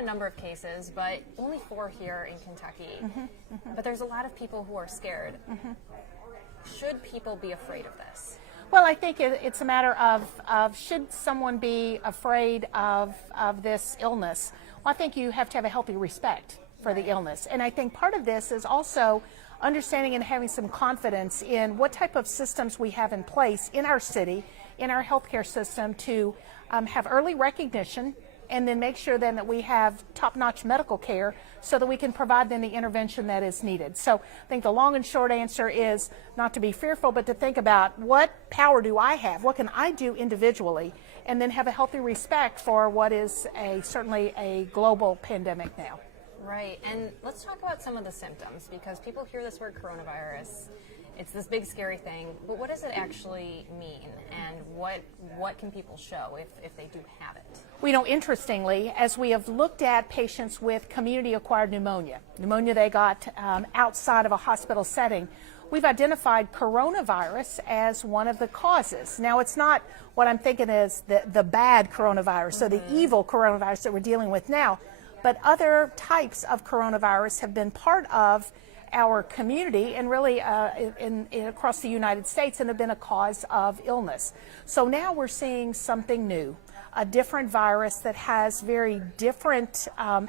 A number of cases, but only 4 here in Kentucky. But there's a lot of people who are scared. Should people be afraid of this? Well, I think it's a matter of should someone be afraid of this illness? Well, I think you have to have a healthy respect for the illness. And I think part of this is also understanding and having some confidence in what type of systems we have in place in our city, in our healthcare system to have early recognition and then make sure then that we have top-notch medical care so that we can provide then the intervention that is needed. So I think the long and short answer is not to be fearful, but to think about what power do I have? What can I do individually? And then have a healthy respect for what is certainly a global pandemic now. Right, and let's talk about some of the symptoms, because people hear this word coronavirus. It's this big scary thing, but what does it actually mean, and what can people show if they do have it? Well, you know, interestingly, as we have looked at patients with community-acquired pneumonia they got outside of a hospital setting, we've identified coronavirus as one of the causes. Now, it's not what I'm thinking is the bad coronavirus, so the evil coronavirus that we're dealing with now, but other types of coronavirus have been part of our community and really across the United States and have been a cause of illness. So now we're seeing something new, a different virus that has very different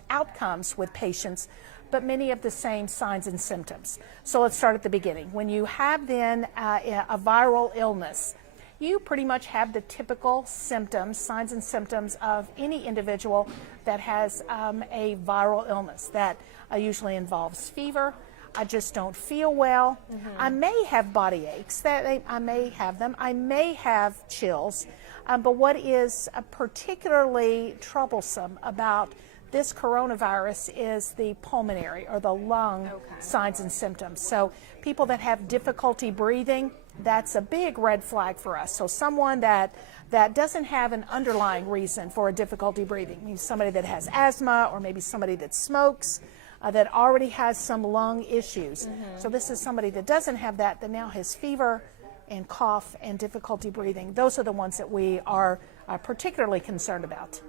outcomes with patients, but many of the same signs and symptoms. So let's start at the beginning. When you have then a viral illness, you pretty much have the typical symptoms, signs and symptoms of any individual that has a viral illness. That usually involves fever. I just don't feel well. I may have body aches. I may have them. I may have chills. But what is particularly troublesome about this coronavirus is the pulmonary or the lung signs and symptoms. So people that have difficulty breathing, that's a big red flag for us. So someone that doesn't have an underlying reason for a difficulty breathing, maybe somebody that has asthma or maybe somebody that smokes, that already has some lung issues. So this is somebody that doesn't have that now has fever and cough and difficulty breathing. Those are the ones that we are particularly concerned about.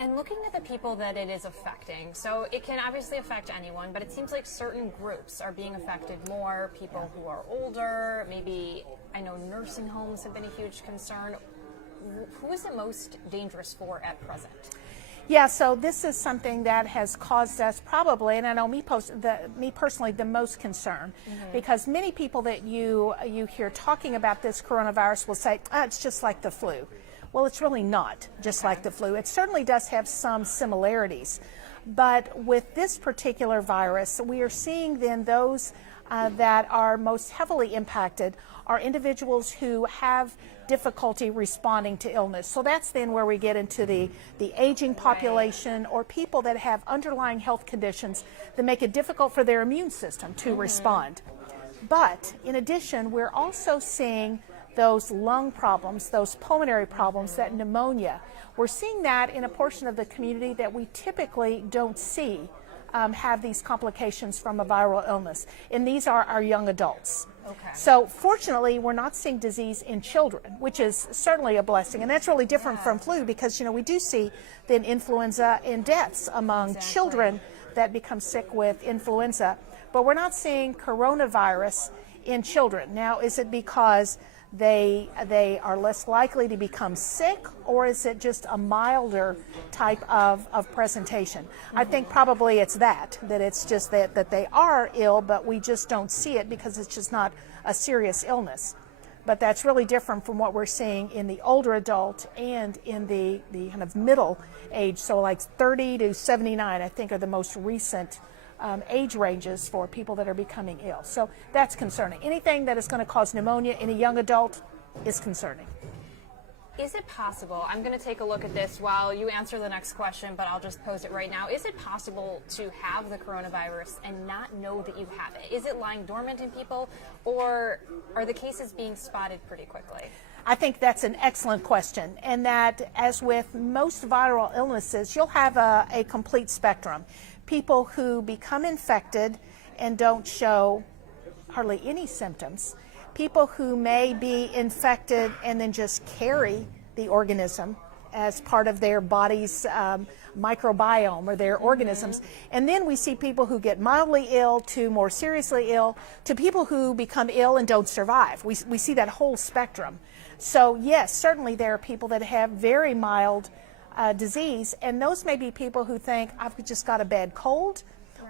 And looking at the people that it is affecting, so it can obviously affect anyone, but it seems like certain groups are being affected more, people who are older, maybe, I know nursing homes have been a huge concern. Who is it most dangerous for at present? Yeah, so this is something that has caused us probably, and I know me personally, the most concern, because many people that you hear talking about this coronavirus will say, it's just like the flu. Well, it's really not just like the flu. It certainly does have some similarities. But with this particular virus, we are seeing then those that are most heavily impacted are individuals who have difficulty responding to illness. So that's then where we get into the aging population or people that have underlying health conditions that make it difficult for their immune system to respond. But in addition, we're also seeing those lung problems, those pulmonary problems, that pneumonia. We're seeing that in a portion of the community that we typically don't see have these complications from a viral illness. And these are our young adults. So fortunately, we're not seeing disease in children, which is certainly a blessing. And that's really different from flu because, we do see then influenza and deaths among children that become sick with influenza. But we're not seeing coronavirus in children. Now, is it because they are less likely to become sick, or is it just a milder type of presentation? I think probably it's that it's just that they are ill, but we just don't see it because it's just not a serious illness. But that's really different from what we're seeing in the older adult and in the kind of middle age. So like 30 to 79, I think, are the most recent age ranges for people that are becoming ill. So that's concerning. Anything that is going to cause pneumonia in a young adult is concerning. Is it possible, I'm going to take a look at this while you answer the next question, but I'll just pose it right now. Is it possible to have the coronavirus and not know that you have it? Is it lying dormant in people, or are the cases being spotted pretty quickly? I think that's an excellent question, and that as with most viral illnesses, you'll have a complete spectrum. People who become infected and don't show hardly any symptoms, people who may be infected and then just carry the organism as part of their body's microbiome or their organisms. And then we see people who get mildly ill to more seriously ill to people who become ill and don't survive. We see that whole spectrum. So yes, certainly there are people that have very mild disease, and those may be people who think, I've just got a bad cold,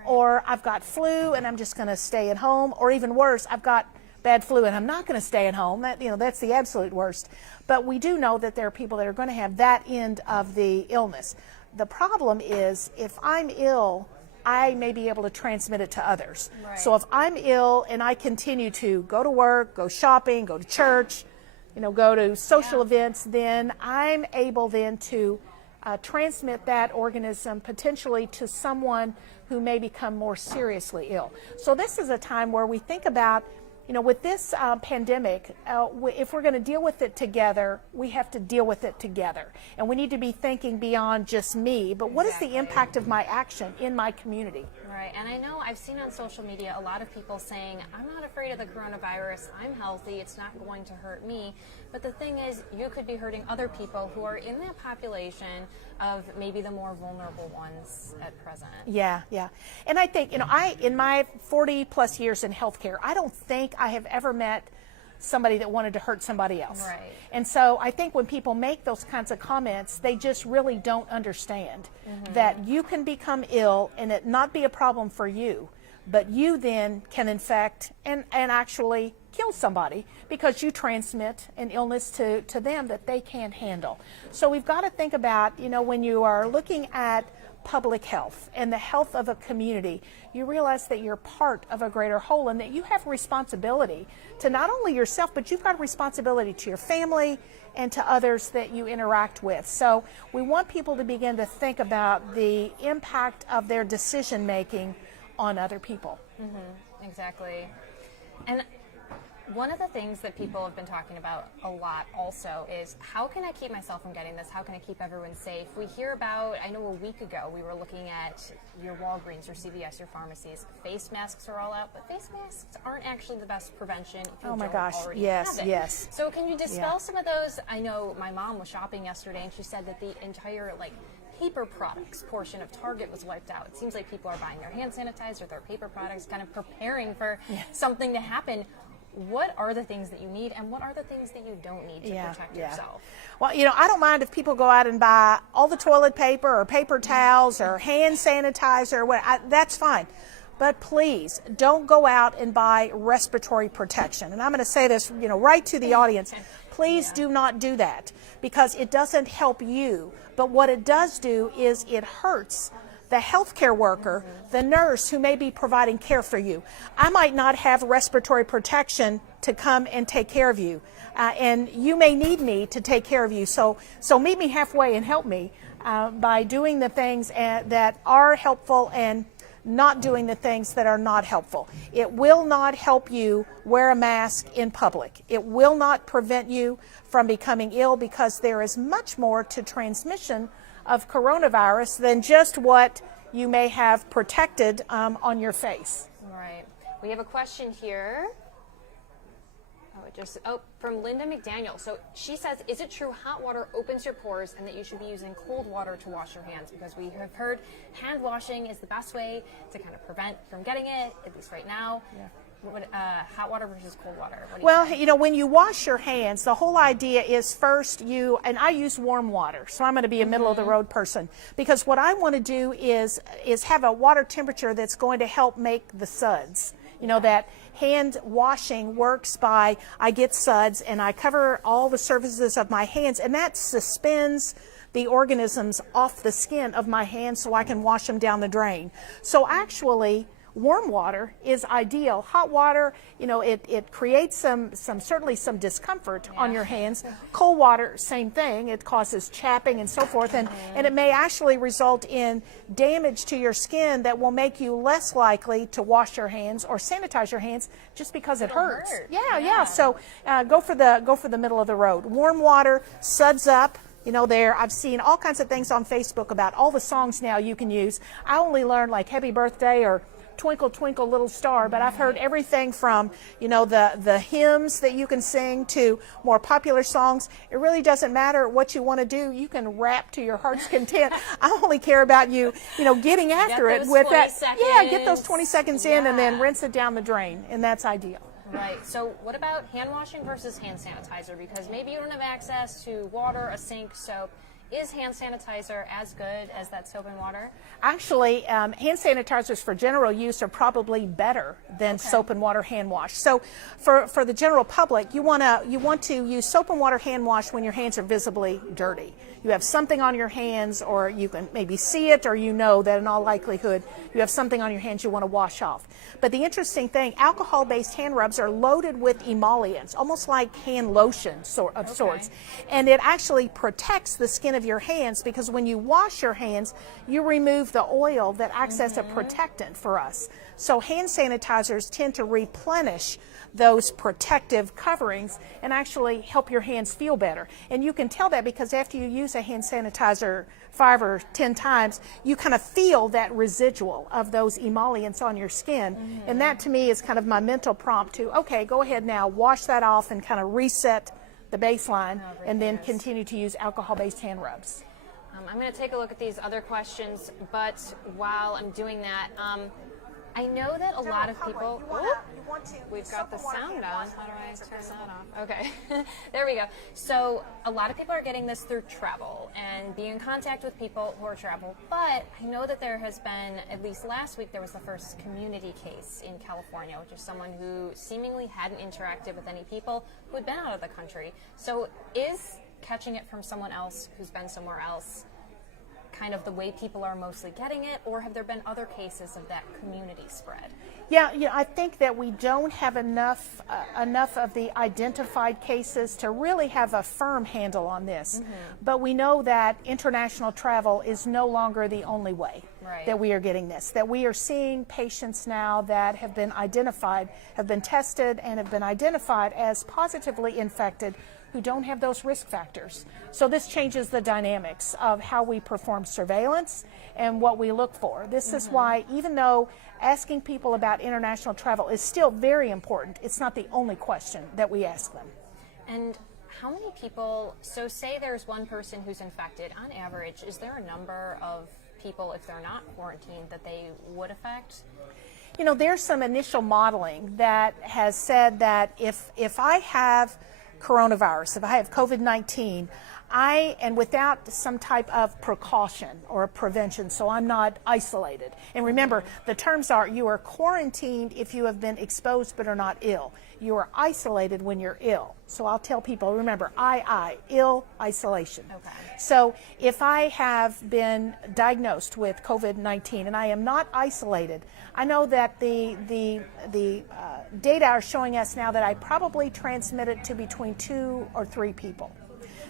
or I've got flu and I'm just going to stay at home, or even worse, I've got bad flu and I'm not going to stay at home. That's the absolute worst. But we do know that there are people that are going to have that end of the illness. The problem is, if I'm ill, I may be able to transmit it to others. Right. So if I'm ill and I continue to go to work, go shopping, go to church, go to social events, then I'm able then to transmit that organism potentially to someone who may become more seriously ill. So this is a time where we think about, with this pandemic, if we're going to deal with it together, we have to deal with it together. And we need to be thinking beyond just me, but what is the impact of my action in my community? Right, and I know I've seen on social media a lot of people saying, I'm not afraid of the coronavirus, I'm healthy, it's not going to hurt me. But the thing is, you could be hurting other people who are in that population of maybe the more vulnerable ones at present. Yeah. And I think, in my 40 plus years in healthcare, I don't think I have ever met somebody that wanted to hurt somebody else. Right. And so I think when people make those kinds of comments, they just really don't understand that you can become ill and it not be a problem for you, but you then can infect and actually kill somebody because you transmit an illness to them that they can't handle. So we've got to think about, when you are looking at public health and the health of a community, you realize that you're part of a greater whole and that you have responsibility to not only yourself, but you've got a responsibility to your family and to others that you interact with. So we want people to begin to think about the impact of their decision making on other people. Exactly. And one of the things that people have been talking about a lot also is, how can I keep myself from getting this? How can I keep everyone safe? We hear about, I know a week ago, we were looking at your Walgreens, your CVS, your pharmacies. Face masks are all out, but face masks aren't actually the best prevention if you don't already have it. Yes. So can you dispel some of those? I know my mom was shopping yesterday and she said that the entire paper products portion of Target was wiped out. It seems like people are buying their hand sanitizer, their paper products, kind of preparing for something to happen. What are the things that you need, and what are the things that you don't need to protect yourself? Well, I don't mind if people go out and buy all the toilet paper or paper towels or hand sanitizer. That's fine. But please don't go out and buy respiratory protection. And I'm going to say this, right to the audience. Please do not do that, because it doesn't help you. But what it does do is it hurts the healthcare worker, the nurse who may be providing care for you. I might not have respiratory protection to come and take care of you, and you may need me to take care of you. So meet me halfway and help me by doing the things that are helpful and not doing the things that are not helpful. It will not help you wear a mask in public. It will not prevent you from becoming ill, because there is much more to transmission of coronavirus than just what you may have protected on your face. Right. We have a question here. From Linda McDaniel. So she says, is it true hot water opens your pores and that you should be using cold water to wash your hands? Because we have heard hand washing is the best way to kind of prevent from getting it, at least right now. Hot water versus cold water? When you wash your hands, the whole idea is first and I use warm water, so I'm going to be a middle of the road person, because what I want to do is have a water temperature that's going to help make the suds. That hand washing works by, I get suds and I cover all the surfaces of my hands, and that suspends the organisms off the skin of my hands so I can wash them down the drain. So actually, warm water is ideal. Hot water, it creates certainly some discomfort on your hands. Cold water, same thing. It causes chapping and so forth, and it may actually result in damage to your skin that will make you less likely to wash your hands or sanitize your hands just because it hurts. Yeah. So go for the middle of the road. Warm water, suds up. I've seen all kinds of things on Facebook about all the songs now you can use. I only learned like Happy Birthday or Twinkle Twinkle Little Star, but I've heard everything from, the hymns that you can sing to more popular songs. It really doesn't matter what you want to do. You can rap to your heart's content. I only care about you, getting after it with that. Seconds. Yeah, get those 20 seconds in and then rinse it down the drain, and that's ideal. Right. So what about hand washing versus hand sanitizer? Because maybe you don't have access to water, a sink, soap. Is hand sanitizer as good as that soap and water? Actually, hand sanitizers for general use are probably better than soap and water hand wash. So for the general public, you want to use soap and water hand wash when your hands are visibly dirty. You have something on your hands, or you can maybe see it, or that in all likelihood you have something on your hands you want to wash off. But the interesting thing, alcohol-based hand rubs are loaded with emollients, almost like hand lotion of sorts. And it actually protects the skin of your hands, because when you wash your hands, you remove the oil that acts as a protectant for us. So hand sanitizers tend to replenish those protective coverings and actually help your hands feel better. And you can tell that because after you use a hand sanitizer 5 or 10 times, you kind of feel that residual of those emollients on your skin. And that to me is kind of my mental prompt to, okay, go ahead now, wash that off and kind of reset the baseline, and then continue to use alcohol-based hand rubs. I'm going to take a look at these other questions, but while I'm doing that, I know that a lot of people... We've got the sound on. How do I turn that off? Okay. There we go. So a lot of people are getting this through travel and being in contact with people who are travel. But I know that there has been, at least last week, there was the first community case in California, which is someone who seemingly hadn't interacted with any people who had been out of the country. So is catching it from someone else who's been somewhere else kind of the way people are mostly getting it, or have there been other cases of that community spread? Yeah, I think that we don't have enough of the identified cases to really have a firm handle on this. But we know that international travel is no longer the only way that we are getting this. That we are seeing patients now that have been identified, have been tested, and have been identified as positively infected who don't have those risk factors. So this changes the dynamics of how we perform surveillance and what we look for. This is why, even though asking people about international travel is still very important, it's not the only question that we ask them. And how many people, so say there's one person who's infected, on average, is there a number of people, if they're not quarantined, that they would affect? There's some initial modeling that has said that if I have coronavirus, if I have COVID-19, and without some type of precaution or prevention, so I'm not isolated. And remember, the terms are, you are quarantined if you have been exposed but are not ill. You are isolated when you're ill. So I'll tell people, remember, ill, isolation. Okay. So if I have been diagnosed with COVID-19 and I am not isolated, I know that the data are showing us now that I probably transmit it to between 2 or 3 people.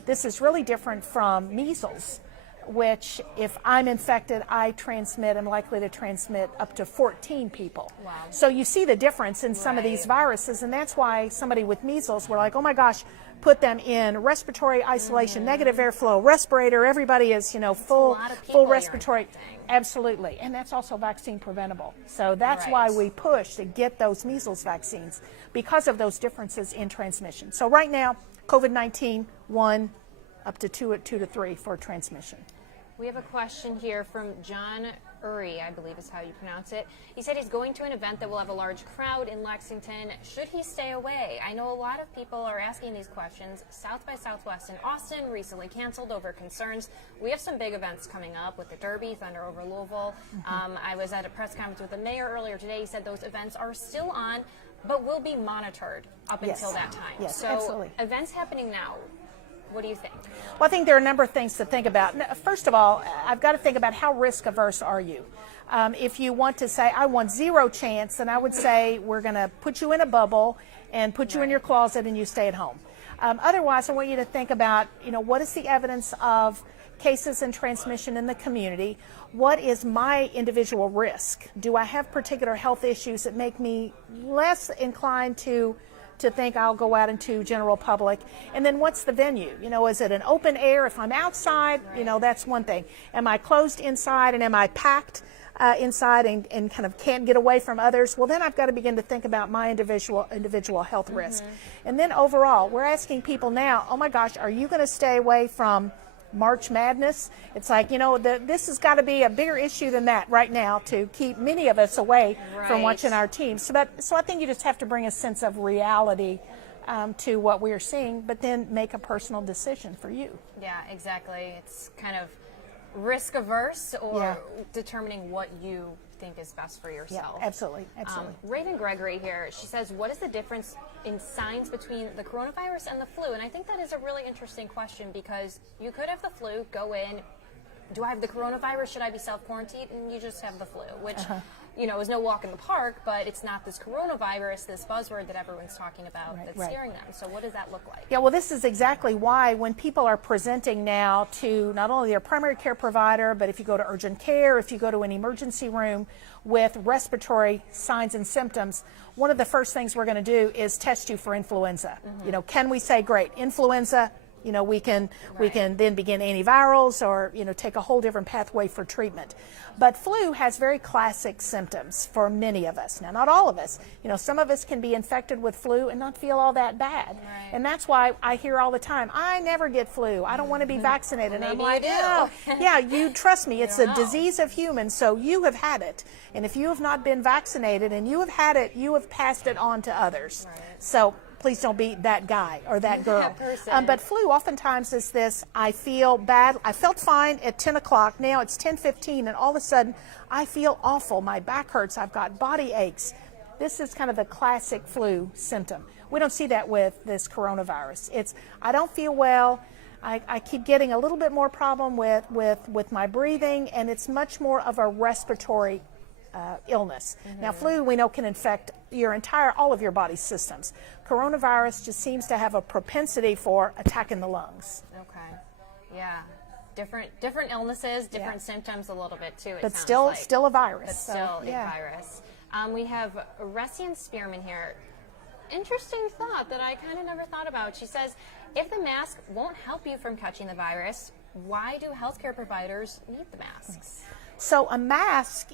This is really different from measles, which if I'm infected, I'm likely to transmit up to 14 people. Wow. So you see the difference in some of these viruses, and that's why somebody with measles, we're like, oh my gosh, put them in respiratory isolation, negative airflow, respirator, everybody is, full respiratory. Absolutely. And that's also vaccine preventable. So that's why we push to get those measles vaccines, because of those differences in transmission. So right now, COVID-19, 1 up to 2 to 3 for transmission. We have a question here from John Uri, I believe is how you pronounce it. He said he's going to an event that will have a large crowd in Lexington. Should he stay away? I know a lot of people are asking these questions. South by Southwest in Austin recently canceled over concerns. We have some big events coming up with the Derby, Thunder over Louisville. I was at a press conference with the mayor earlier today. He said those events are still on, but will be monitored up until that time. Yes, so absolutely. Events happening now. What do you think? Well, I think there are a number of things to think about. First of all, I've got to think about how risk averse are you. If you want to say, I want 0 chance, then I would say we're going to put you in a bubble and put you in your closet and you stay at home. Otherwise, I want you to think about, what is the evidence of cases and transmission in the community? What is my individual risk? Do I have particular health issues that make me less inclined to think I'll go out into general public? And then what's the venue? Is it an open air? If I'm outside, that's one thing. Am I closed inside and am I packed? inside and kind of can't get away from others, well, then I've got to begin to think about my individual health risk. And then overall, we're asking people now, oh my gosh, are you going to stay away from March Madness? It's like, you know, this has got to be a bigger issue than that right now to keep many of us away from watching our teams. So I think you just have to bring a sense of reality to what we are seeing, but then make a personal decision for you. Yeah, exactly. It's kind of risk averse or determining what you think is best for yourself. Yeah, absolutely. Raven Gregory here, she says, what is the difference in signs between the coronavirus and the flu? And I think that is a really interesting question, because you could have the flu, go in, do I have the coronavirus? Should I be self-quarantined? And you just have the flu, which, you know, is no walk in the park, but it's not this coronavirus, this buzzword that everyone's talking about that's scaring them. So what does that look like? Yeah, well, this is exactly why when people are presenting now to not only their primary care provider, but if you go to urgent care, if you go to an emergency room with respiratory signs and symptoms, one of the first things we're going to do is test you for influenza. You know, can we say, great, influenza, you know, we can then begin antivirals or, you know, take a whole different pathway for treatment. But flu has very classic symptoms for many of us. Now, not all of us. You know, some of us can be infected with flu and not feel all that bad. And that's why I hear all the time, I never get flu. I don't want to be vaccinated. And I'm like, no. Yeah, you trust me. It's a disease of humans, so you have had it. And if you have not been vaccinated and you have had it, you have passed it on to others. So please don't be that guy or that girl. But flu oftentimes is this, I feel bad. I felt fine at 10 o'clock. Now it's 10:15 and all of a sudden I feel awful. My back hurts. I've got body aches. This is kind of the classic flu symptom. We don't see that with this coronavirus. It's, I don't feel well. I keep getting a little bit more problem with my breathing, and it's much more of a respiratory illness. Now, flu we know can infect all of your body systems. Coronavirus just seems to have a propensity for attacking the lungs. Okay, yeah, different illnesses, different symptoms a little bit too. But still a virus. But still a virus. We have Ressian Spearman here. Interesting thought that I kind of never thought about. She says, if the mask won't help you from catching the virus, why do healthcare providers need the masks? So a mask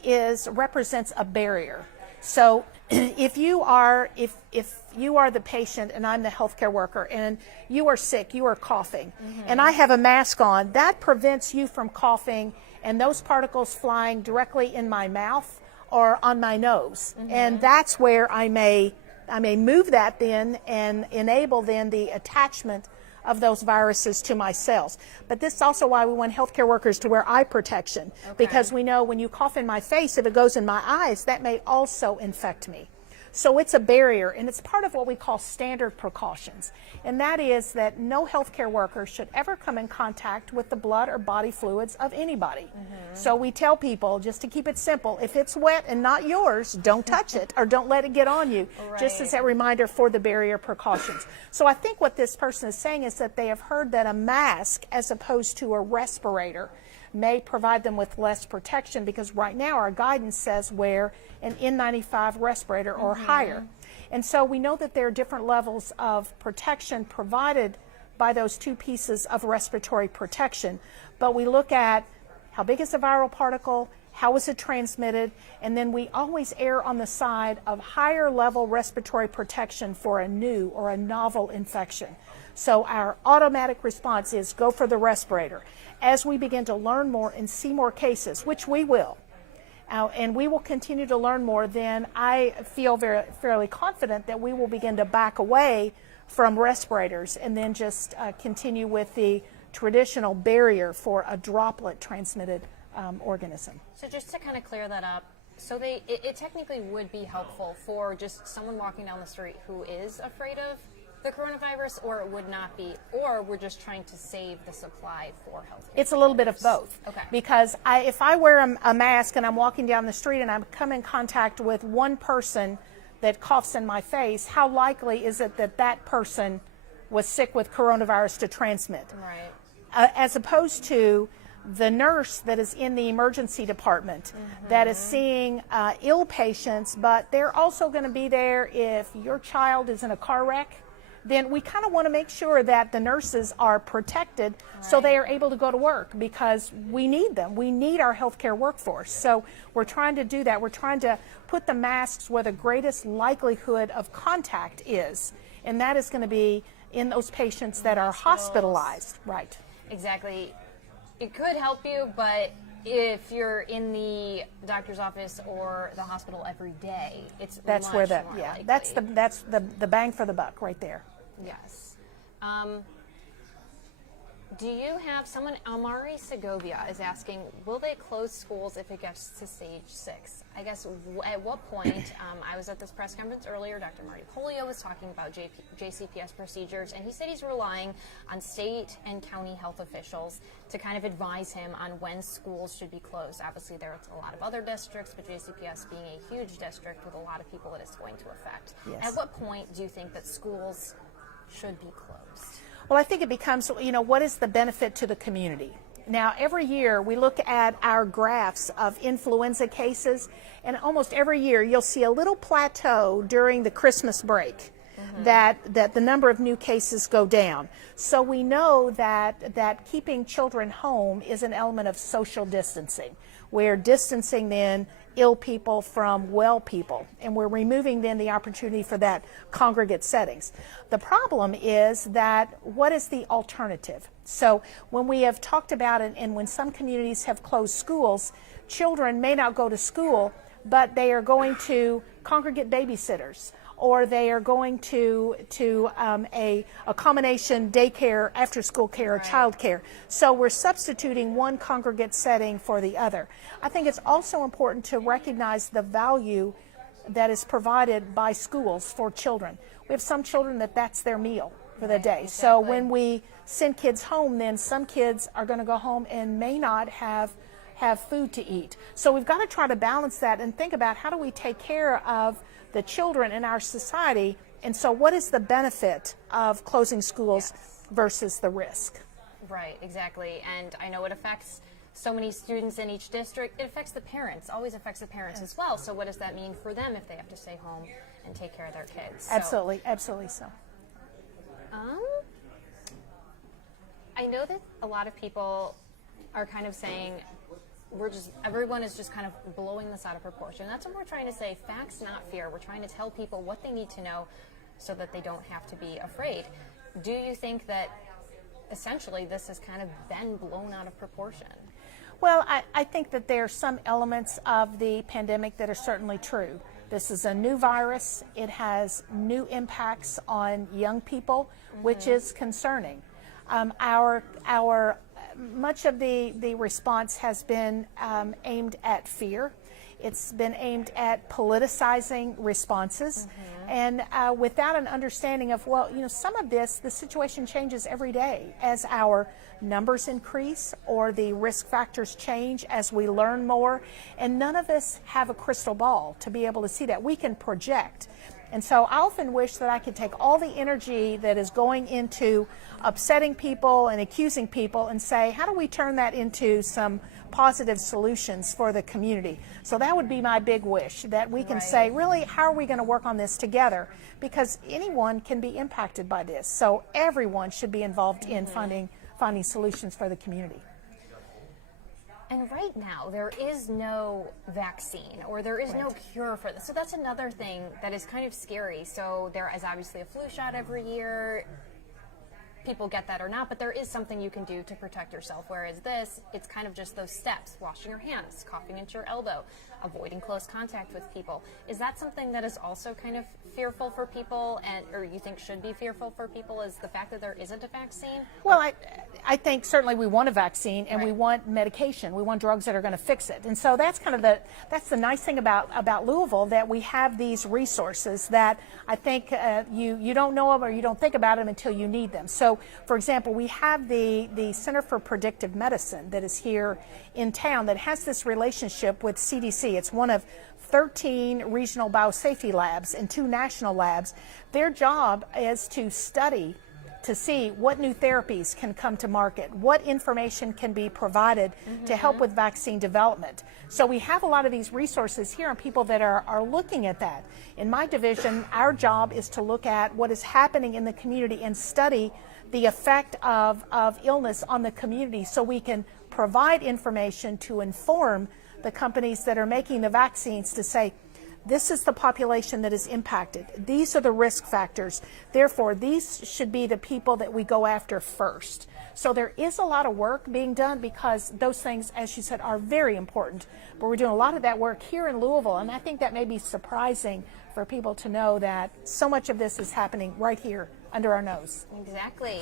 represents a barrier. So if you are the patient and I'm the healthcare worker and you are sick, you are coughing, and I have a mask on, that prevents you from coughing and those particles flying directly in my mouth or on my nose. And that's where I may move that then and enable then the attachment of those viruses to my cells. But this is also why we want healthcare workers to wear eye protection, because we know when you cough in my face, if it goes in my eyes, that may also infect me. So it's a barrier, and it's part of what we call standard precautions. And that is that no healthcare worker should ever come in contact with the blood or body fluids of anybody. So we tell people, just to keep it simple, if it's wet and not yours, don't touch it or don't let it get on you, just as a reminder for the barrier precautions. So I think what this person is saying is that they have heard that a mask, as opposed to a respirator, may provide them with less protection, because right now our guidance says wear an N95 respirator or higher. And so we know that there are different levels of protection provided by those two pieces of respiratory protection. But we look at how big is the viral particle, how is it transmitted, and then we always err on the side of higher level respiratory protection for a new or a novel infection. So our automatic response is go for the respirator. As we begin to learn more and see more cases, which we will, and we will continue to learn more, then I feel fairly confident that we will begin to back away from respirators and then just continue with the traditional barrier for a droplet transmitted organism. So just to kind of clear that up, so it technically would be helpful for just someone walking down the street who is afraid of the coronavirus, or it would not be, or we're just trying to save the supply for health care? It's a little bit of both. Because if I wear a mask and I'm walking down the street and I come in contact with one person that coughs in my face, how likely is it that that person was sick with coronavirus to transmit? As opposed to the nurse that is in the emergency department that is seeing ill patients, but they're also going to be there if your child is in a car wreck. then we kind of want to make sure that the nurses are protected so they are able to go to work, because we need them. We need our healthcare workforce. So we're trying to do that. We're trying to put the masks where the greatest likelihood of contact is, and that is going to be in those patients that are hospitalized. Right. Exactly. It could help you, but if you're in the doctor's office or the hospital every day, it's that's much where the more yeah likely. that's the bang for the buck right there. Yes. Do you have someone? Amari Segovia is asking, will they close schools if it gets to stage 6? I guess at what point? I was at this press conference earlier. Dr. Marty Polio was talking about JCPS procedures, and he said he's relying on state and county health officials to kind of advise him on when schools should be closed. Obviously, there's a lot of other districts, but JCPS being a huge district with a lot of people that it's going to affect. Yes. At what point do you think that schools should be closed? Well, I think it becomes, what is the benefit to the community? Now, every year we look at our graphs of influenza cases, and almost every year you'll see a little plateau during the Christmas break. That the number of new cases go down. So we know that keeping children home is an element of social distancing. We're distancing then ill people from well people, and we're removing then the opportunity for that congregate settings. The problem is that what is the alternative? So when we have talked about it, and when some communities have closed schools, children may not go to school, but they are going to congregate babysitters, or they are going to a combination daycare, after school care, or child care. So we're substituting one congregate setting for the other. I think it's also important to recognize the value that is provided by schools for children. We have some children that's their meal for the day. Exactly. So when we send kids home, then some kids are going to go home and may not have food to eat. So we've got to try to balance that and think about, how do we take care of the children in our society, and so what is the benefit of closing schools versus the risk? Right, exactly. And I know it affects so many students in each district. It affects the parents, always affects the parents as well. So what does that mean for them if they have to stay home and take care of their kids? Absolutely, absolutely so. I know that a lot of people are kind of saying, everyone is just kind of blowing this out of proportion. That's what we're trying to say. Facts, not fear. We're trying to tell people what they need to know so that they don't have to be afraid. Do you think that essentially this has kind of been blown out of proportion? Well, I think that there are some elements of the pandemic that are certainly true. This is a new virus. It has new impacts on young people, which is concerning. Much of the response has been aimed at fear. It's been aimed at politicizing responses, and without an understanding of, some of this, the situation changes every day as our numbers increase or the risk factors change as we learn more, and none of us have a crystal ball to be able to see that. We can project. And so I often wish that I could take all the energy that is going into upsetting people and accusing people and say, how do we turn that into some positive solutions for the community? So that would be my big wish, that we can say, really, how are we going to work on this together? Because anyone can be impacted by this. So everyone should be involved in finding solutions for the community. And right now, there is no vaccine, or there is no cure for this. So that's another thing that is kind of scary. So there is obviously a flu shot every year. People get that or not, but there is something you can do to protect yourself. Whereas this, it's kind of just those steps: washing your hands, coughing into your elbow, avoiding close contact with people. Is that something that is also kind of fearful for people, or you think should be fearful for people, is the fact that there isn't a vaccine? Well, I think certainly we want a vaccine, and we want medication. We want drugs that are going to fix it. And so that's kind of the nice thing about Louisville, that we have these resources that I think you don't know of, or you don't think about them until you need them. So, for example, we have the Center for Predictive Medicine that is here in town that has this relationship with CDC. It's one of 13 regional biosafety labs and 2 national labs. Their job is to study to see what new therapies can come to market, what information can be provided to help with vaccine development. So we have a lot of these resources here and people that are looking at that. In my division, our job is to look at what is happening in the community and study the effect of illness on the community so we can provide information to inform the companies that are making the vaccines to say, this is the population that is impacted. These are the risk factors. Therefore, these should be the people that we go after first. So there is a lot of work being done because those things, as you said, are very important. But we're doing a lot of that work here in Louisville, and I think that may be surprising for people to know that so much of this is happening right here under our nose. Exactly.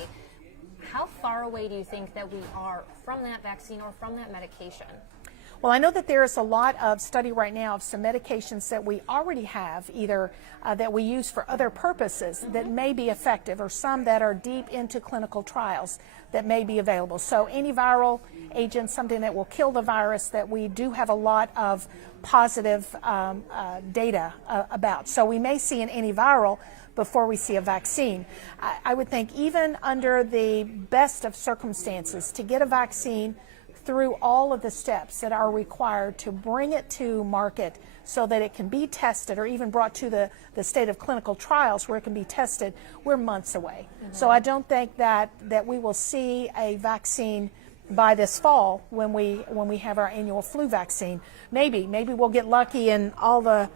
How far away do you think that we are from that vaccine or from that medication? Well, I know that there is a lot of study right now of some medications that we already have, either that we use for other purposes that may be effective, or some that are deep into clinical trials that may be available. So antiviral agents, something that will kill the virus, that we do have a lot of positive data about. So we may see an antiviral before we see a vaccine. I would think even under the best of circumstances, to get a vaccine through all of the steps that are required to bring it to market so that it can be tested or even brought to the state of clinical trials where it can be tested, we're months away. So I don't think that we will see a vaccine by this fall when we have our annual flu vaccine. Maybe we'll get lucky and all the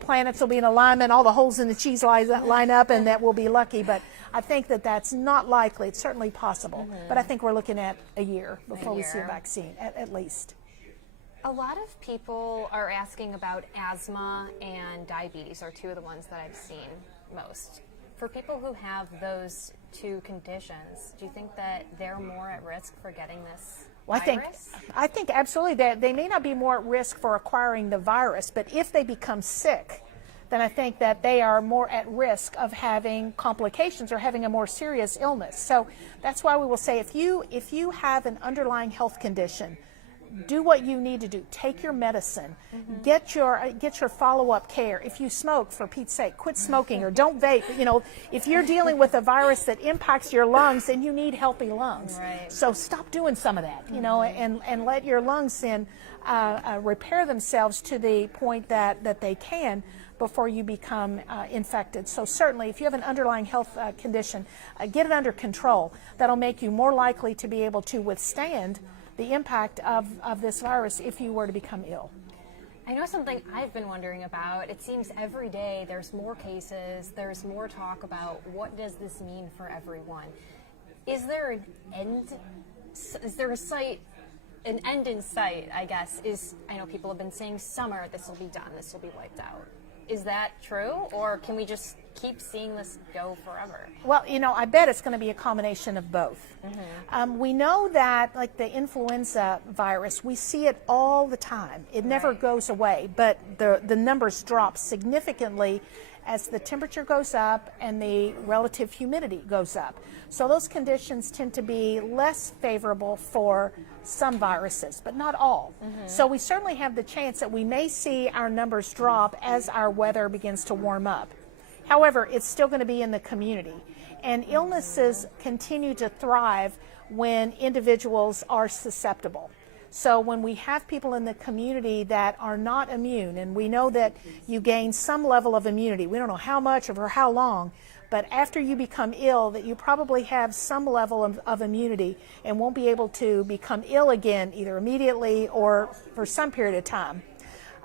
planets will be in alignment, all the holes in the cheese line up, and that we'll be lucky. But I think that that's not likely. It's certainly possible. But I think we're looking at a year before we see a vaccine, at least. A lot of people are asking about asthma and diabetes are two of the ones that I've seen most. For people who have those two conditions, do you think that they're more at risk for getting this virus? I think absolutely that they may not be more at risk for acquiring the virus, but if they become sick, then I think that they are more at risk of having complications or having a more serious illness. So that's why we will say if you have an underlying health condition, do what you need to do. Take your medicine. Get your follow-up care. If you smoke, for Pete's sake, quit smoking or don't vape. If you're dealing with a virus that impacts your lungs, then you need healthy lungs. Right. So stop doing some of that, and let your lungs then repair themselves to the point that they can before you become infected. So certainly, if you have an underlying health condition, get it under control. That'll make you more likely to be able to withstand the impact of this virus if you were to become ill. I know something I've been wondering about. It seems every day there's more cases, there's more talk about what does this mean for everyone. Is there an end? Is there an end in sight, I guess? I know people have been saying summer, this will be done, this will be wiped out. Is that true, or can we just keep seeing this go forever? Well, I bet it's going to be a combination of both. We know that, like the influenza virus, we see it all the time. It never goes away, but the numbers drop significantly as the temperature goes up and the relative humidity goes up. So those conditions tend to be less favorable for some viruses, but not all. So we certainly have the chance that we may see our numbers drop as our weather begins to warm up. However, it's still going to be in the community. And illnesses continue to thrive when individuals are susceptible. So when we have people in the community that are not immune, and we know that you gain some level of immunity, we don't know how much or for how long, but after you become ill, that you probably have some level of immunity and won't be able to become ill again either immediately or for some period of time.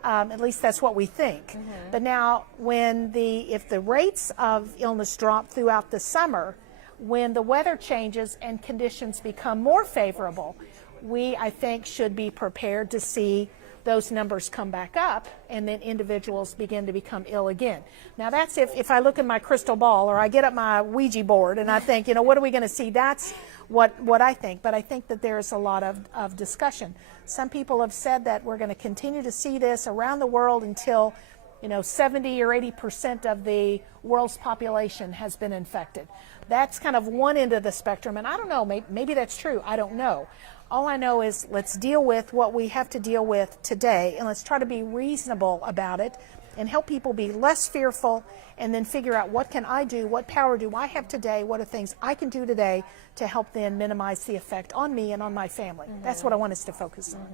At least that's what we think. But now, if the rates of illness drop throughout the summer, when the weather changes and conditions become more favorable, we, I think, should be prepared to see those numbers come back up and then individuals begin to become ill again. Now that's if I look at my crystal ball or I get up my Ouija board and I think, what are we going to see? That's what I think. But I think that there's a lot of discussion. Some people have said that we're going to continue to see this around the world until 70 or 80% of the world's population has been infected. That's kind of one end of the spectrum, and I don't know, maybe that's true, I don't know. All I know is let's deal with what we have to deal with today, and let's try to be reasonable about it and help people be less fearful, and then figure out what can I do, what power do I have today, what are things I can do today to help then minimize the effect on me and on my family. That's what I want us to focus on.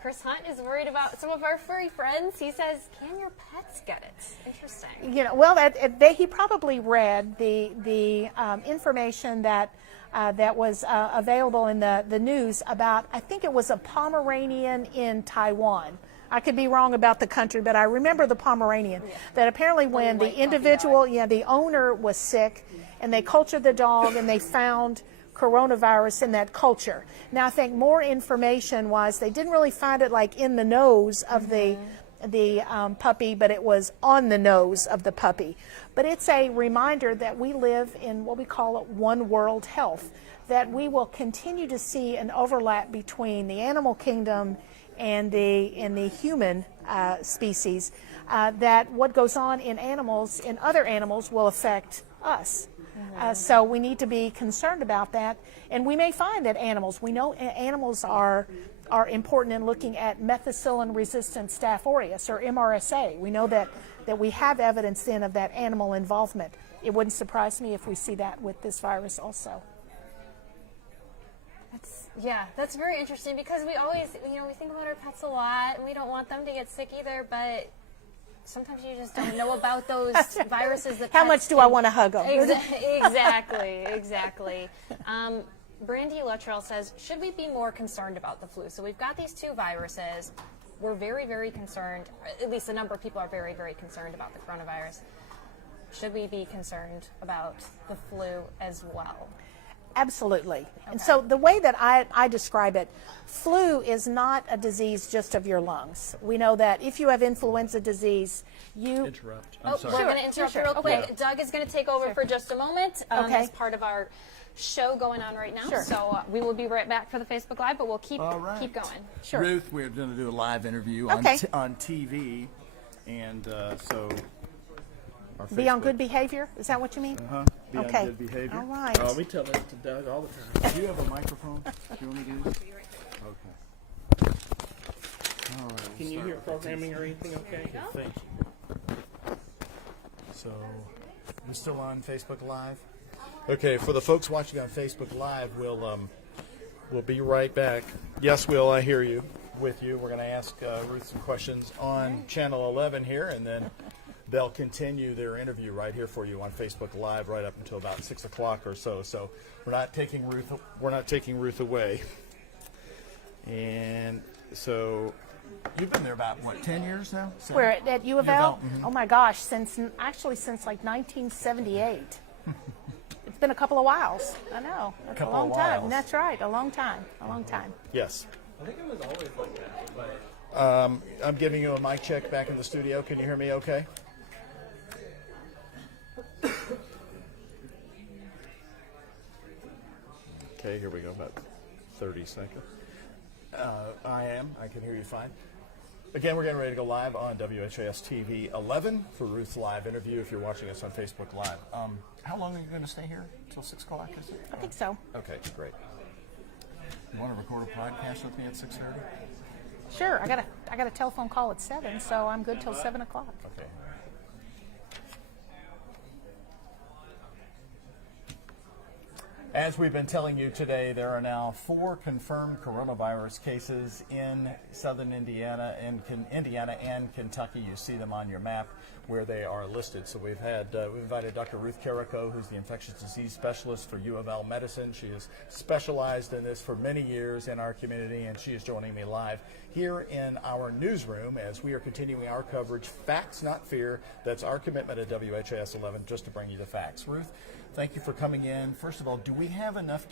Chris Hunt is worried about some of our furry friends. He says, can your pets get it? Interesting. You know, well, he probably read the information that was available in the news about, I think it was a Pomeranian in Taiwan. I could be wrong about the country, but I remember the Pomeranian, that apparently when the individual, the owner was sick, and they cultured the dog and they found coronavirus in that culture. Now, I think more information was they didn't really find it like in the nose of the puppy, but it was on the nose of the puppy. But it's a reminder that we live in what we call one world health, that we will continue to see an overlap between the animal kingdom and the human species, that what goes on in animals, in other animals, will affect us. So we need to be concerned about that. And we may find that we know animals are important in looking at methicillin-resistant Staph aureus, or MRSA. We know that we have evidence then of that animal involvement. It wouldn't surprise me if we see that with this virus also. That's very interesting, because we always, we think about our pets a lot, and we don't want them to get sick either, but sometimes you just don't know about those viruses. That How much do I want to hug them? Exactly. Brandy Luttrell says, should we be more concerned about the flu? So we've got these two viruses. We're very, very concerned, at least a number of people are very, very concerned about the coronavirus. Should we be concerned about the flu as well? Absolutely. Okay. And so the way that I describe it, flu is not a disease just of your lungs. We know that if you have influenza disease, you... Interrupt. I'm sorry. We're going to interrupt real quick. Okay. Doug is going to take over for just a moment as part of our show going on right now. So we will be right back for the Facebook Live, but we'll keep going. Sure. Ruth, we're going to do a live interview on TV, and so... Be on good behavior? Is that what you mean? Be on good behavior. All right. Oh, we tell that to Doug all the time. Do you have a microphone? Do you want to do this? Okay. All right. Can you hear programming or anything okay? No. Thank you. So, we're still on Facebook Live? Okay, for the folks watching on Facebook Live, we'll be right back. Yes, Will, I hear you. With you. We're going to ask Ruth some questions on Channel 11 here, and then they'll continue their interview right here for you on Facebook Live right up until about 6 o'clock or so. So we're not taking Ruth away. And so you've been there about 10 years now? So We're at UofL? Mm-hmm. Oh my gosh, since like 1978. It's been a couple of whiles. I know. That's a long time. That's right. A long time. Yes. I think it was always like that. But I'm giving you a mic check back in the studio. Can you hear me okay? Okay, here we go, about 30 seconds. I can hear you fine. Again, we're getting ready to go live on WHAS TV 11 for Ruth's live interview if you're watching us on Facebook Live. How long are you going to stay here? Till 6 o'clock, is it? I think so. Okay, great. You want to record a podcast with me at 6:30? Sure. I got a telephone call at 7, so I'm good till 7 o'clock. Okay. As we've been telling you today, there are now 4 confirmed coronavirus cases in southern Indiana and Kentucky. You see them on your map where they are listed. So we've invited Dr. Ruth Carrico, who's the infectious disease specialist for UofL Medicine. She has specialized in this for many years in our community, and she is joining me live here in our newsroom as we are continuing our coverage. Facts, not fear. That's our commitment at WHAS 11, just to bring you the facts. Ruth, thank you for coming in. First of all, do we have enough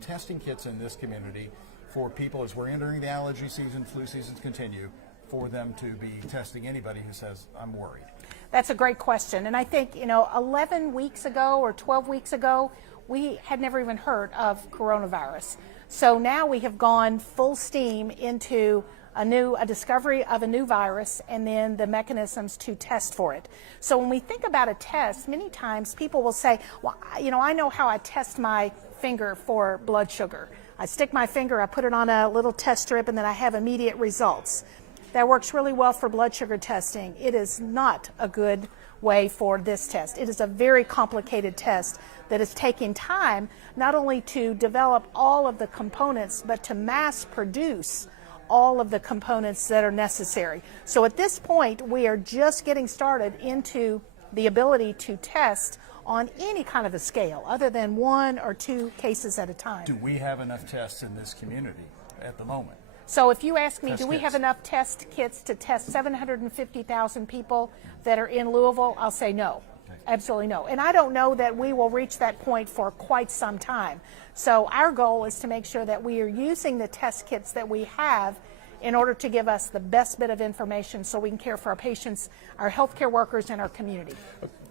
testing kits in this community for people as we're entering the allergy season, flu seasons continue, for them to be testing anybody who says, I'm worried? That's a great question. And I think, 11 weeks ago or 12 weeks ago, we had never even heard of coronavirus. So now we have gone full steam into a discovery of a new virus and then the mechanisms to test for it. So when we think about a test, many times people will say, well, I know how I test my finger for blood sugar. I stick my finger, I put it on a little test strip, and then I have immediate results. that works really well for blood sugar testing. It is not a good way for this test. It is a very complicated test that is taking time not only to develop all of the components, but to mass produce all of the components that are necessary. So at this point, we are just getting started into the ability to test on any kind of a scale other than 1 or 2 cases at a time. Do we have enough tests in this community at the moment? So if you ask me, Test do we kits. have enough test kits to test 750,000 people that are in Louisville? I'll say no. Absolutely no. And I don't know that we will reach that point for quite some time. So our goal is to make sure that we are using the test kits that we have in order to give us the best bit of information so we can care for our patients, our healthcare workers, and our community.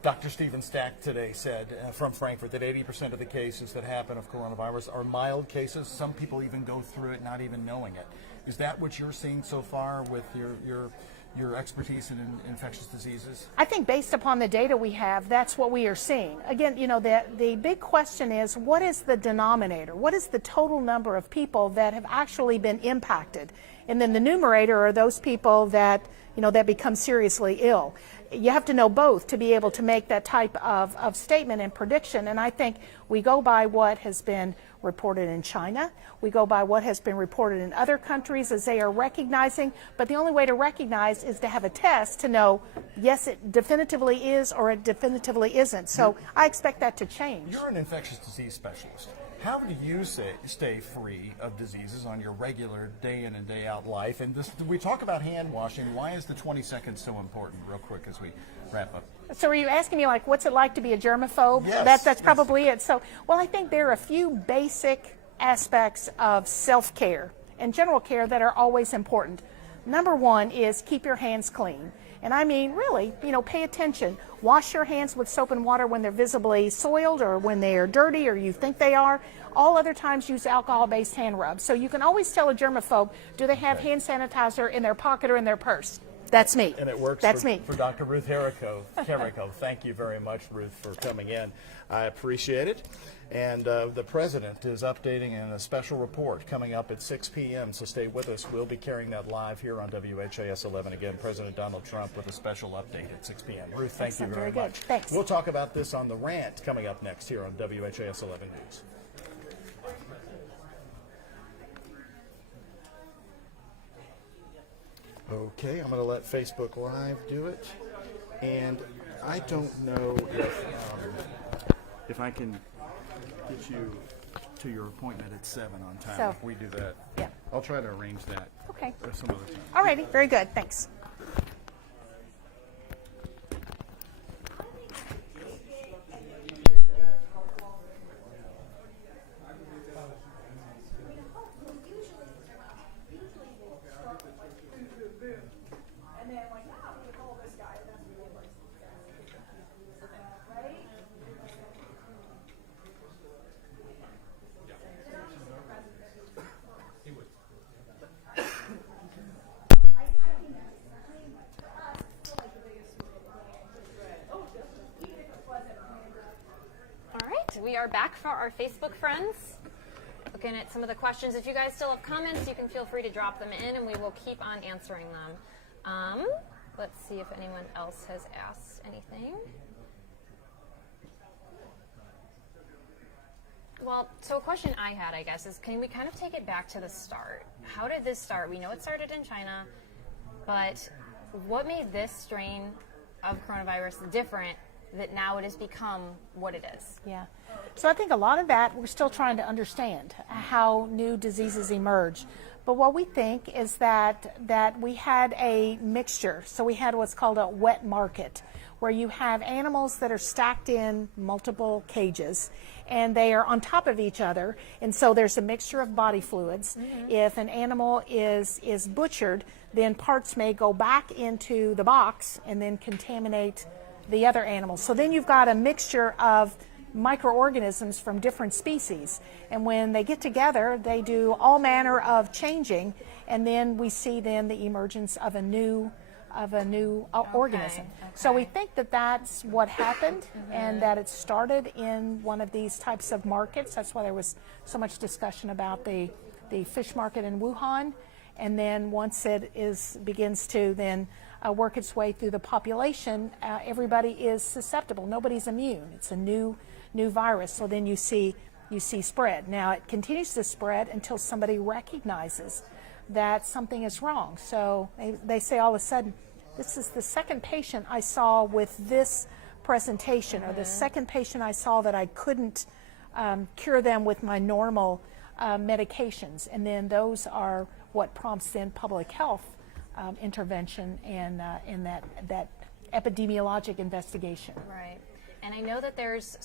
Dr. Stephen Stack today said from Frankfurt that 80% of the cases that happen of coronavirus are mild cases. Some people even go through it not even knowing it. Is that what you're seeing so far with your expertise in infectious diseases? I think based upon the data we have, that's what we are seeing. Again, you know, the big question is, what is the denominator? What is the total number of people that have actually been impacted? And then the numerator are those people that, you know, that become seriously ill. You have to know both to be able to make that type of statement and prediction. And I think we go by what has been reported in China. We go by what has been reported in other countries as they are recognizing. But the only way to recognize is to have a test to know, yes, it definitively is or it definitively isn't. So I expect that to change. You're an infectious disease specialist. How do you stay free of diseases on your regular day in and day out life? And we talk about hand washing. Why is the 20 seconds so important, real quick, as we wrap up? So are you asking me, like, what's it like to be a germaphobe? Yes. That's probably it. So, well, I think there are a few basic aspects of self-care and general care that are always important. Number one is keep your hands clean. And I mean, really, you know, pay attention. Wash your hands with soap and water when they're visibly soiled or when they are dirty or you think they are. All other times use alcohol-based hand rubs. So you can always tell a germaphobe, do they have hand sanitizer in their pocket or in their purse? That's me. And it works for Dr. Ruth Carrico. Thank you very much, Ruth, for coming in. I appreciate it. And the president is updating in a special report coming up at 6 p.m., so stay with us. We'll be carrying that live here on WHAS 11. Again, President Donald Trump with a special update at 6 p.m. Ruth, thank you very much. Thanks. We'll talk about this on The Rant coming up next here on WHAS 11 News. Okay, I'm going to let Facebook Live do it. And I don't know if I can get you to your appointment at 7 on time. So, if we do that, yeah. I'll try to arrange that. Okay. Some other time. All righty. Very good. Thanks. We are back for our Facebook friends. Looking at some of the questions. If you guys still have comments, you can feel free to drop them in, and we will keep on answering them. Let's see if anyone else has asked anything. Well, so a question I had, I guess, is can we kind of take it back to the start? How did this start? We know it started in China, but what made this strain of coronavirus different that now it has become what it is? Yeah. So I think a lot of that we're still trying to understand how new diseases emerge. But what we think is that we had a mixture. So we had what's called a wet market, where you have animals that are stacked in multiple cages and they are on top of each other, and so there's a mixture of body fluids. Mm-hmm. If an animal is butchered, then parts may go back into the box and then contaminate the other animals. So then you've got a mixture of microorganisms from different species, and when they get together they do all manner of changing, and then we see then the emergence of a new organism. Okay. So we think that that's what happened. Mm-hmm. And that it started in one of these types of markets. That's why there was so much discussion about the fish market in Wuhan. and then once it begins to then work its way through the population, everybody is susceptible. Nobody's immune. It's a new virus. So then you see spread. Now it continues to spread until somebody recognizes that something is wrong. So they say all of a sudden, this is the second patient I saw with this presentation, or the second patient I saw that I couldn't cure them with my normal medications. And then those are what prompts then public health intervention and that epidemiologic investigation. Right. And I know that there's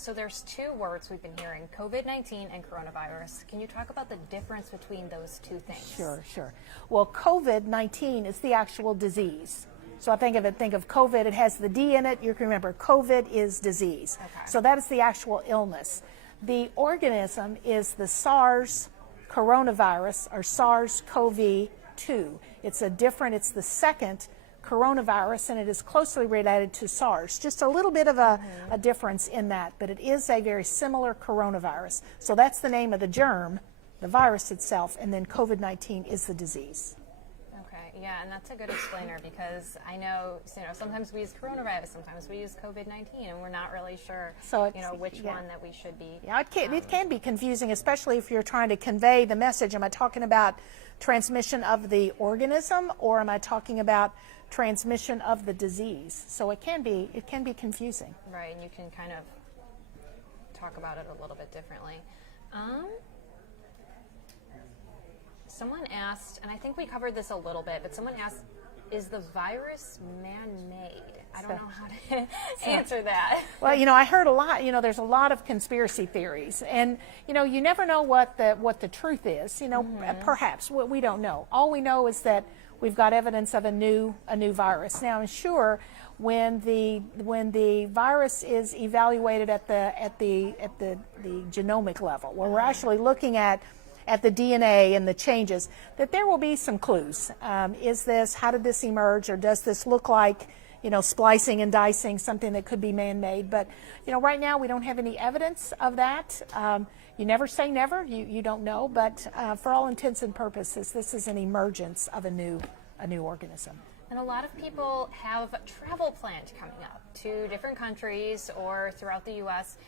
two words we've been hearing, COVID-19 and coronavirus. Can you talk about the difference between those two things? Sure. Well, COVID-19 is the actual disease. So I think of COVID, it has the D in it. You can remember COVID is disease. Okay. So that is the actual illness. The organism is the SARS coronavirus, or SARS-CoV-2. It's the second coronavirus, and it is closely related to SARS. Just a little bit of a difference in that, but it is a very similar coronavirus. So that's the name of the germ, the virus itself, and then COVID-19 is the disease. Okay, yeah, and that's a good explainer, because I know, sometimes we use coronavirus, sometimes we use COVID-19, and we're not really sure, which one that we should be. Yeah, it can be confusing, especially if you're trying to convey the message. Am I talking about transmission of the organism, or am I talking about transmission of the disease? So it can be confusing. Right, and you can kind of talk about it a little bit differently. Someone asked, and I think we covered this a little bit, but someone asked, is the virus man-made? I don't know how to answer that. Well, I heard a lot, there's a lot of conspiracy theories, and, you never know what the truth is, perhaps, we don't know. All we know is that we've got evidence of a new virus. Now, I'm sure when the virus is evaluated at the genomic level, where we're actually looking at the DNA and the changes, that there will be some clues. How did this emerge, or does this look like, splicing and dicing, something that could be man-made? But, right now we don't have any evidence of that. You never say never, you don't know, but for all intents and purposes, this is an emergence of a new organism. And a lot of people have travel planned coming up to different countries or throughout the U.S.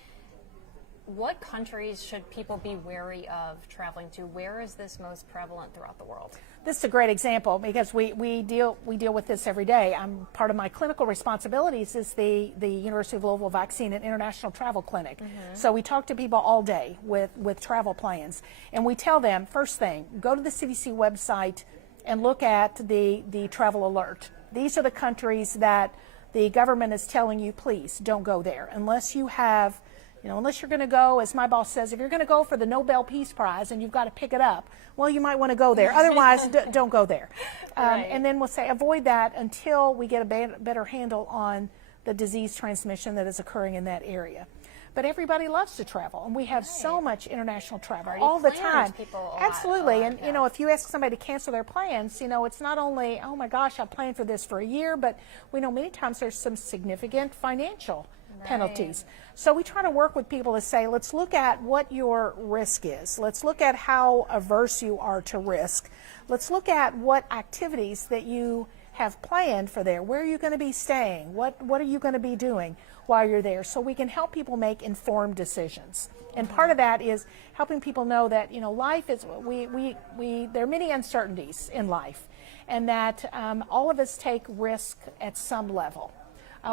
What countries should people be wary of traveling to? Where is this most prevalent throughout the world? This is a great example, because we deal with this every day. Part of my clinical responsibilities is the University of Louisville Vaccine and International Travel Clinic. So we talk to people all day with travel plans, and we tell them, first thing, go to the CDC website and look at the travel alert. These are the countries that the government is telling you, please don't go there unless you have, unless you're going to go, as my boss says, if you're going to go for the Nobel Peace Prize and you've got to pick it up, well, you might want to go there. Otherwise, don't go there. Right. And then we'll say avoid that until we get a better handle on the disease transmission that is occurring in that area. But everybody loves to travel, and we have so much international travel all the time. Absolutely. And, if you ask somebody to cancel their plans, it's not only, oh my gosh, I planned for this for a year, but we know many times there's some significant financial penalties. So we try to work with people to say, let's look at what your risk is. Let's look at how averse you are to risk. Let's look at what activities that you have planned for there. Where are you going to be staying? What are you going to be doing while you're there? So we can help people make informed decisions. And part of that is helping people know that, life is, there are many uncertainties in life, and that all of us take risk at some level.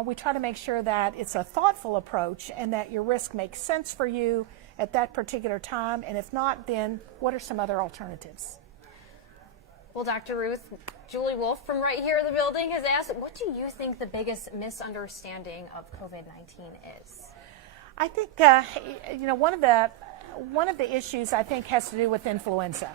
We try to make sure that it's a thoughtful approach and that your risk makes sense for you at that particular time. And if not, then what are some other alternatives? Well, Dr. Ruth, Julie Wolf from right here in the building has asked, what do you think the biggest misunderstanding of COVID-19 is? I think, one of the issues I think has to do with influenza.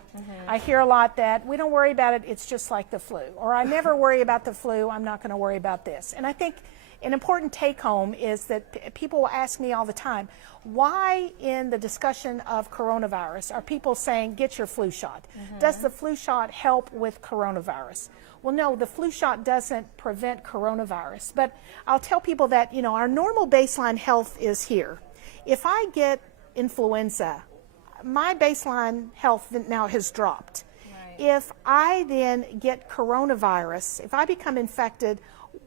I hear a lot that we don't worry about it, it's just like the flu. Or I never worry about the flu, I'm not going to worry about this. And I think an important take home is that people will ask me all the time, why in the discussion of coronavirus are people saying get your flu shot? Does the flu shot help with coronavirus? Well, no, the flu shot doesn't prevent coronavirus. But I'll tell people that, our normal baseline health is here. If I get influenza, my baseline health now has dropped. if I then get coronavirus, if I become infected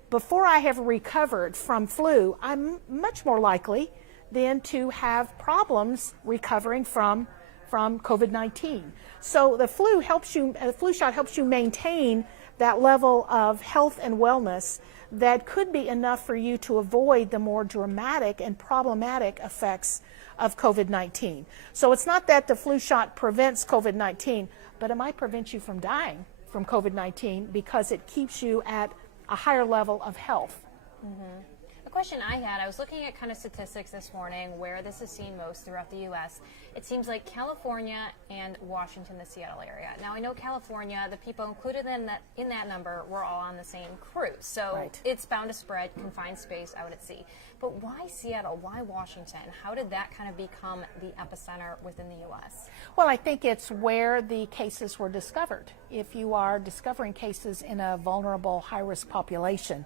before I have recovered from flu, I'm much more likely then to have problems recovering from COVID-19. So the flu shot helps you maintain that level of health and wellness that could be enough for you to avoid the more dramatic and problematic effects of COVID-19. So it's not that the flu shot prevents COVID-19, but it might prevent you from dying from COVID-19 because it keeps you at a higher level of health. A question I had, I was looking at kind of statistics this morning where this is seen most throughout the U.S. It seems like California and Washington, the Seattle area. Now, I know California, the people included in that number were all on the same cruise. So Right. It's bound to spread, confined space out at sea. But why Seattle? Why Washington? How did that kind of become the epicenter within the U.S.? Well, I think it's where the cases were discovered. If you are discovering cases in a vulnerable, high-risk population,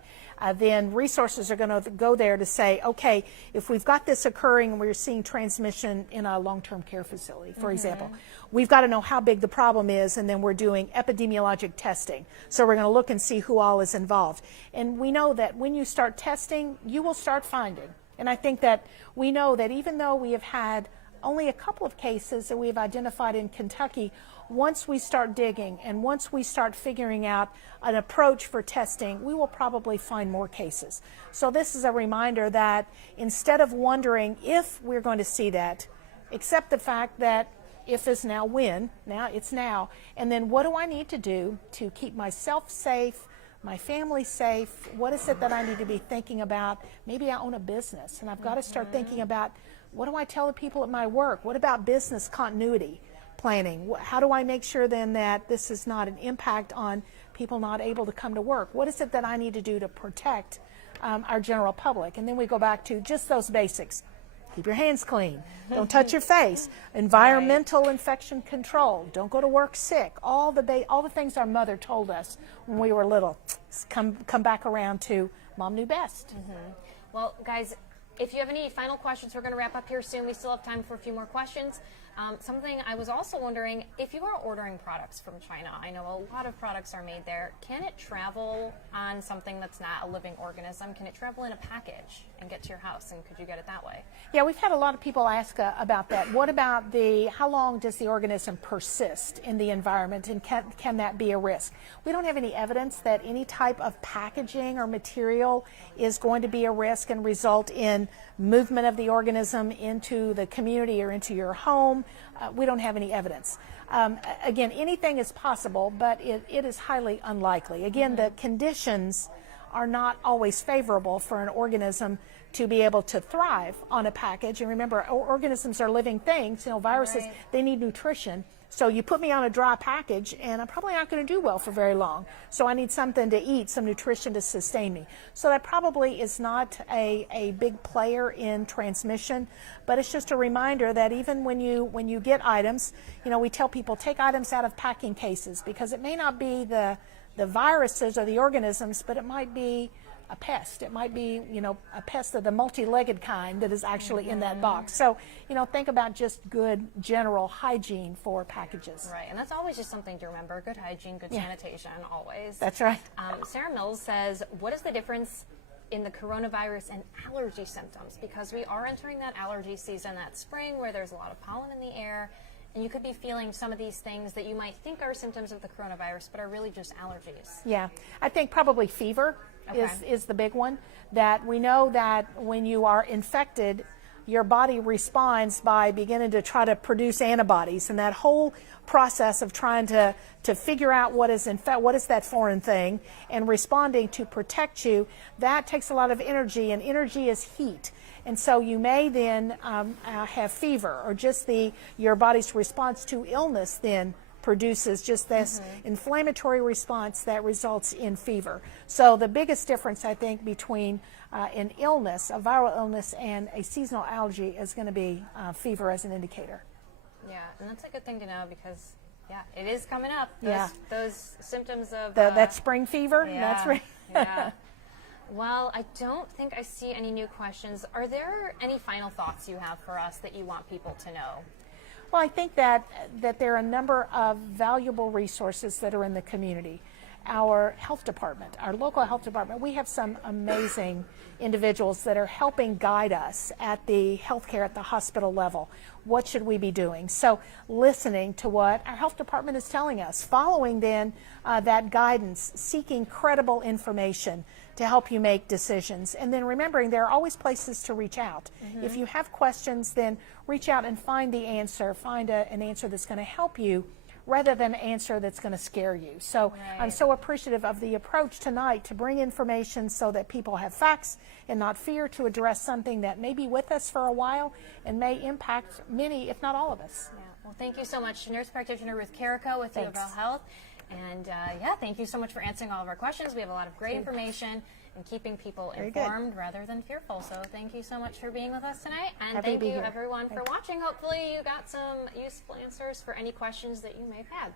then resources are going to go there to say, okay, if we've got this occurring and we're seeing transmission in a long-term care facility, for example, we've got to know how big the problem is, and then we're doing epidemiologic testing. So we're going to look and see who all is involved. And we know that when you start testing, you will start finding. And I think that we know that even though we have had only a couple of cases that we've identified in Kentucky, once we start digging and once we start figuring out an approach for testing, we will probably find more cases. So this is a reminder that instead of wondering if we're going to see that, accept the fact that if is now when, now it's now. And then what do I need to do to keep myself safe, my family safe? What is it that I need to be thinking about? Maybe I own a business and I've got to start thinking about, what do I tell the people at my work? What about business continuity planning? How do I make sure then that this is not an impact on people not able to come to work? What is it that I need to do to protect our general public? And then we go back to just those basics. Keep your hands clean. Don't touch your face. Environmental infection control. Don't go to work sick. All the things our mother told us when we were little. Come back around to Mom knew best. Well, guys, if you have any final questions, we're going to wrap up here soon. We still have time for a few more questions. Something I was also wondering, if you are ordering products from China, I know a lot of products are made there, can it travel on something that's not a living organism? Can it travel in a package and get to your house, and could you get it that way? Yeah, we've had a lot of people ask about that. What about how long does the organism persist in the environment, and can that be a risk? We don't have any evidence that any type of packaging or material is going to be a risk and result in movement of the organism into the community or into your home. We don't have any evidence. Again, anything is possible, but it is highly unlikely. Again, the conditions are not always favorable for an organism to be able to thrive on a package. And remember, organisms are living things. You know, viruses, they need nutrition. So you put me on a dry package, and I'm probably not going to do well for very long. So I need something to eat, some nutrition to sustain me. So that probably is not a big player in transmission, but it's just a reminder that even when you get items, you know, we tell people take items out of packing cases, because it may not be the viruses or the organisms, but it might be a pest. It might be, you know, a pest of the multi-legged kind that is actually in that box. So, you know, think about just good general hygiene for packages. Right, and that's always just something to remember. Good hygiene, good sanitation, always. That's right. Sarah Mills says, what is the difference in the coronavirus and allergy symptoms? Because we are entering that allergy season, that spring, where there's a lot of pollen in the air, and you could be feeling some of these things that you might think are symptoms of the coronavirus, but are really just allergies. Yeah, I think probably fever is the big one. That we know that when you are infected, your body responds by beginning to try to produce antibodies, and that whole process of trying to figure out what is that foreign thing and responding to protect you, that takes a lot of energy, and energy is heat. And so you may then have fever, or just your body's response to illness then produces just this inflammatory response that results in fever. So the biggest difference, I think, between an illness, a viral illness, and a seasonal allergy is going to be fever as an indicator. Yeah, and that's a good thing to know, because, yeah, it is coming up. Those symptoms of... that spring fever? Yeah, That's right. Yeah. Well, I don't think I see any new questions. Are there any final thoughts you have for us that you want people to know? Well, I think that there are a number of valuable resources that are in the community. Our health department, our local health department, we have some amazing individuals that are helping guide us at the healthcare at the hospital level. What should we be doing? So listening to what our health department is telling us, following then that guidance, seeking credible information to help you make decisions. And then remembering there are always places to reach out. If you have questions, then reach out and find the answer, find an answer that's going to help you rather than an answer that's going to scare you. So I'm so appreciative of the approach tonight to bring information so that people have facts and not fear, to address something that may be with us for a while and may impact many, if not all of us. Yeah. Well, thank you so much, Nurse Practitioner Ruth Carrico with UofL Health. And yeah, thank you so much for answering all of our questions. We have a lot of great information and keeping people informed rather than fearful. So thank you so much for being with us tonight. And thank you everyone for watching. Hopefully you got some useful answers for any questions that you may have had.